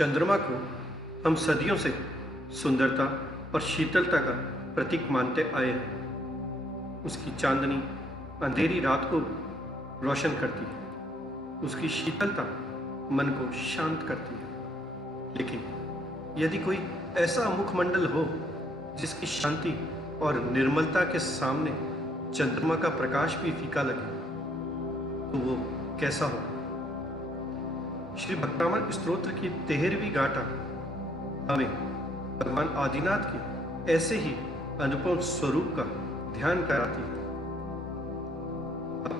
चंद्रमा को हम सदियों से सुंदरता और शीतलता का प्रतीक मानते आए हैं। उसकी चांदनी अंधेरी रात को रोशन करती है, उसकी शीतलता मन को शांत करती है। लेकिन यदि कोई ऐसा मुखमंडल हो जिसकी शांति और निर्मलता के सामने चंद्रमा का प्रकाश भी फीका लगे, तो वो कैसा हो? श्री भक्तामृत स्तोत्र की 13वीं गाथा हमें भगवान आदिनाथ के ऐसे ही अनुपम स्वरूप का ध्यान कराती है। अब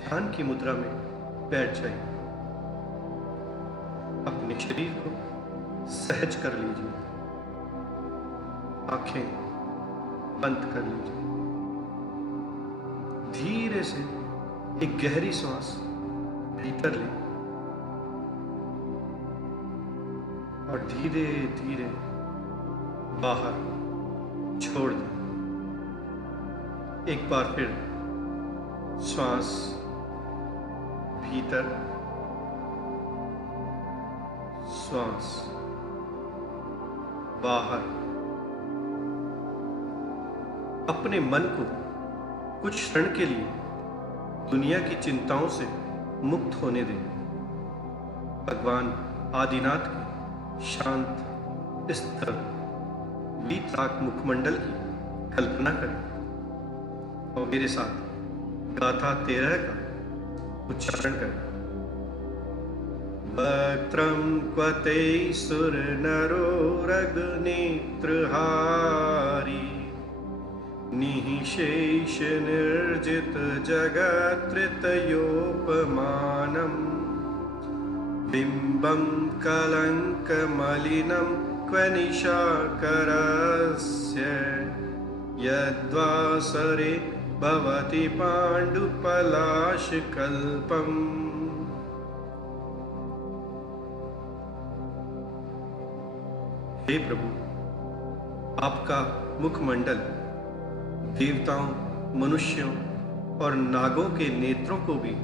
ध्यान की मुद्रा में बैठ जाइए, अपने शरीर को सहज कर लीजिए, आंखें बंद कर लीजिए, धीरे से एक गहरी सांस भीतर ले और धीरे धीरे बाहर छोड़ दें। एक बार फिर श्वास भीतर, श्वास बाहर। अपने मन को कुछ क्षण के लिए दुनिया की चिंताओं से मुक्त होने दें। भगवान आदिनाथ के शांत स्थिर वीतराग मुखमंडल की कल्पना करें और मेरे साथ गाथा 13 का उच्चारण करें। वक्त्रं क्वते सुर नरो रग्नेत्रहारी निःशेष निर्जित जगत्कृतयोपमानम् बिम्बं कलङ्कमलिनं क्व निशाकरस्य यद्वासरे भवति पाण्डुपलाशकल्पम्। हे प्रभु, आपका मुखमंडल देवताओं, मनुष्यों और नागों के नेत्रों को भी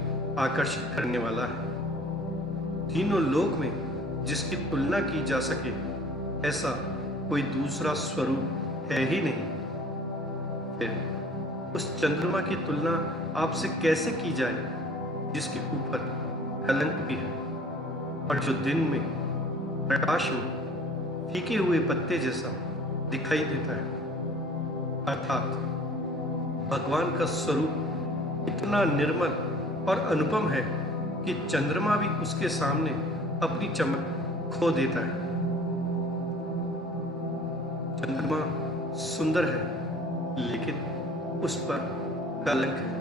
आकर्षित करने वाला है। तीनों लोक में जिसकी तुलना की जा सके ऐसा कोई दूसरा स्वरूप है ही नहीं। फिर उस चंद्रमा की तुलना आपसे कैसे की जाए जिसके ऊपर कलंक भी है और जो दिन में प्रकाश में फीके हुए पत्ते जैसा दिखाई देता है। अर्थात भगवान का स्वरूप इतना निर्मल और अनुपम है कि चंद्रमा भी उसके सामने अपनी चमक खो देता है। चंद्रमा सुंदर है लेकिन उस पर कलंक है।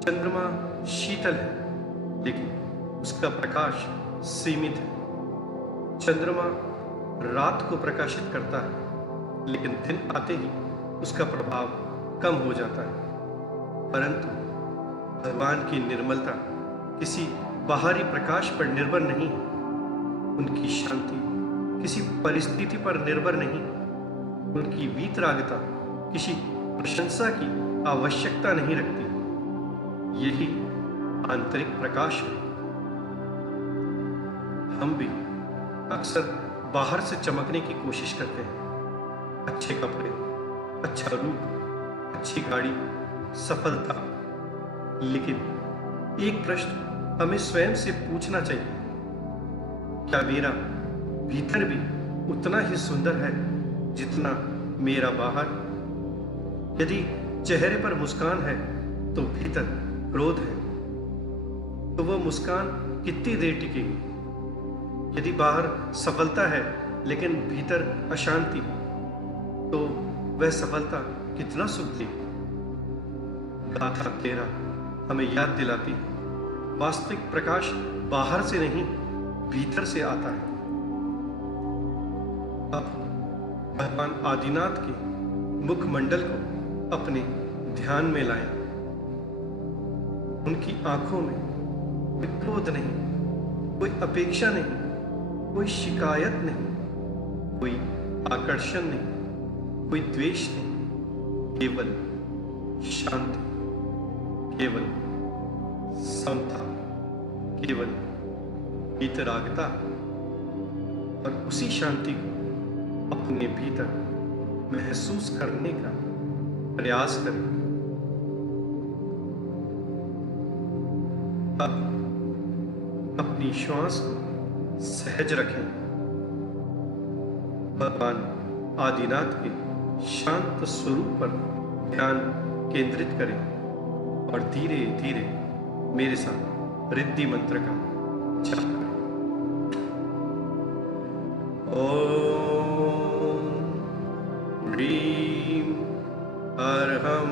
चंद्रमा शीतल है लेकिन उसका प्रकाश सीमित है। चंद्रमा रात को प्रकाशित करता है लेकिन दिन आते ही उसका प्रभाव कम हो जाता है। परंतु भगवान की निर्मलता किसी बाहरी प्रकाश पर निर्भर नहीं है। उनकी शांति किसी परिस्थिति पर निर्भर नहीं। उनकी वीतरागता किसी प्रशंसा की आवश्यकता नहीं रखती। यही आंतरिक प्रकाश है। हम भी अक्सर बाहर से चमकने की कोशिश करते हैं। अच्छे कपड़े, अच्छा रूप, अच्छी गाड़ी, सफलता। लेकिन एक प्रश्न हमें स्वयं से पूछना चाहिए, क्या मेरा भीतर भी उतना ही सुंदर है जितना मेरा बाहर? यदि चेहरे पर मुस्कान है तो भीतर क्रोध है, तो वह मुस्कान कितनी देर टिकेगी? यदि बाहर सफलता है लेकिन भीतर अशांति, तो वह सफलता कितना सुख देगी? गाथा 13 हमें याद दिलाती है, वास्तविक प्रकाश बाहर से नहीं भीतर से आता है। अब भगवान आदिनाथ के मुखमंडल को अपने ध्यान में लाएं। उनकी आंखों में कोई क्रोध नहीं, कोई अपेक्षा नहीं, कोई शिकायत नहीं, कोई आकर्षण नहीं, कोई द्वेष नहीं, केवल शांति, केवल समता, केवल वीतरागता और उसी शांति को अपने भीतर महसूस करने का प्रयास करें। अब अपनी श्वास को सहज रखें। भगवान आदिनाथ के शांत स्वरूप पर ध्यान केंद्रित करें और धीरे धीरे मेरे साथ रिद्धि मंत्र का जाप करें। ओम ह्रीं अर्हं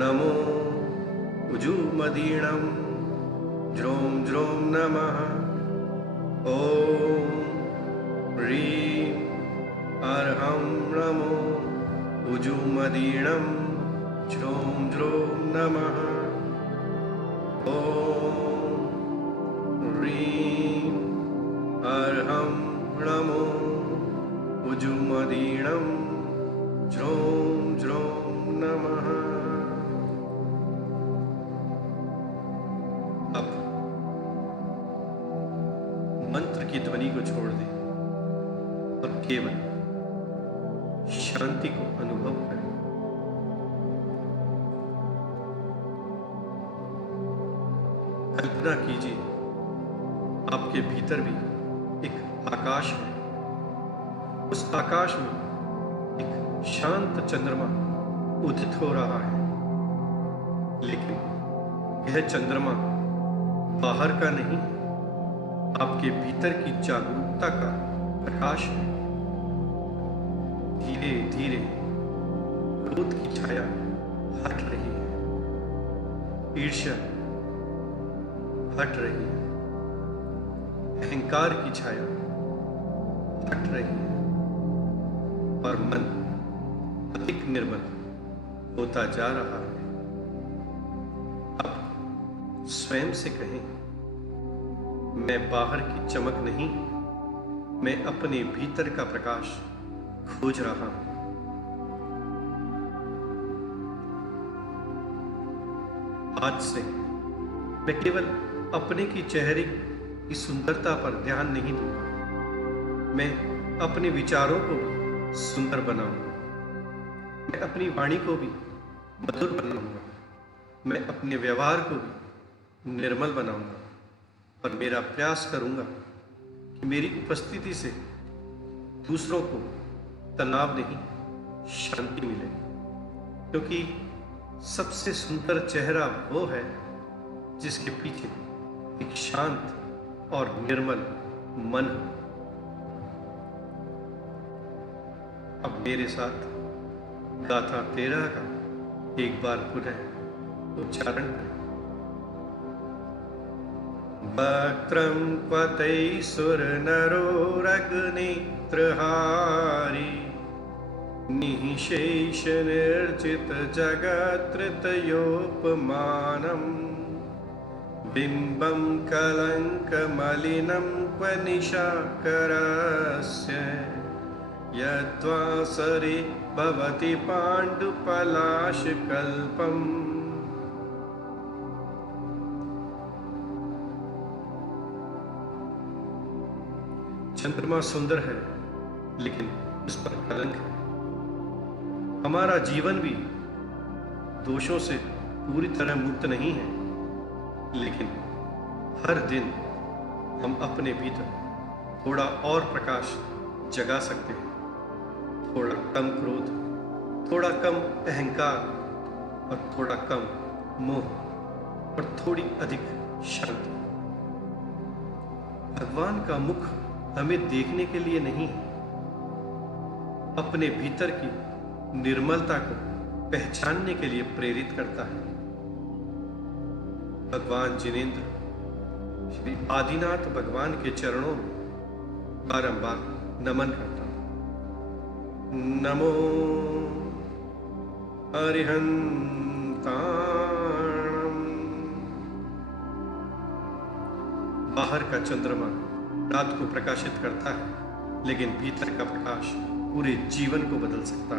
नमो उजूमदीणं ज्रों ज्रों नमः। ओम ह्रीं अर्हं नमो उजूमदीणं ज्रों ज्रों नमः। ओम ह्रीं अर्हं नमो उजूमदीणं ज्रों ज्रों नमः। अब मंत्र की ध्वनि को छोड़ दें और केवल शांति को अनुभव करें। कल्पना कीजिए आपके भीतर भी एक आकाश है। उस आकाश में एक शांत चंद्रमा उदित हो रहा है, लेकिन यह चंद्रमा बाहर का नहीं, आपके भीतर की जागरूकता का प्रकाश है। धीरे धीरे क्रोध की छाया हट रही है, ईर्ष्या हट रही है, अहंकार की छाया हट रही है और मन अधिक निर्मल होता जा रहा है। अब स्वयं से कहें, मैं बाहर की चमक नहीं, मैं अपने भीतर का प्रकाश खोज रहा हूं। आज से मैं केवल अपने की चेहरे की सुंदरता पर ध्यान नहीं दूंगा, मैं अपने विचारों को भी सुंदर बनाऊंगा, मैं अपनी वाणी को भी मधुर बनाऊंगा, मैं अपने व्यवहार को भी निर्मल बनाऊंगा और मेरा प्रयास करूंगा कि मेरी उपस्थिति से दूसरों को तनाव नहीं, शांति मिले, क्योंकि सबसे सुंदर चेहरा वो है जिसके पीछे एक शांत और निर्मल मन हो। अब मेरे साथ गाथा 13 का एक बार पुनः उच्चारण करें। वक्त्रं क्वतैः सुरनरो रग्नेत्रहारी निःशेष निर्जित जगत्कृतयोपमानं बिम्बं कलङ्कमलिनं क्व निशाकरस्य यद्वासरे भवति पाण्डुपलाशकल्पम्। चंद्रमा सुंदर है, लेकिन उस पर कलंक है। हमारा जीवन भी दोषों से पूरी तरह मुक्त नहीं है, लेकिन हर दिन हम अपने भीतर थोड़ा और प्रकाश जगा सकते हैं। थोड़ा कम क्रोध, थोड़ा कम अहंकार और थोड़ा कम मोह और थोड़ी अधिक शांति। भगवान का मुख हमें देखने के लिए नहीं है, अपने भीतर की निर्मलता को पहचानने के लिए प्रेरित करता है। भगवान जिनेंद्र श्री आदिनाथ भगवान के चरणों में बारंबार नमन करता हूं। नमो अरिहंताणम्। बाहर का चंद्रमा रात को प्रकाशित करता है, लेकिन भीतर का प्रकाश पूरे जीवन को बदल सकता है।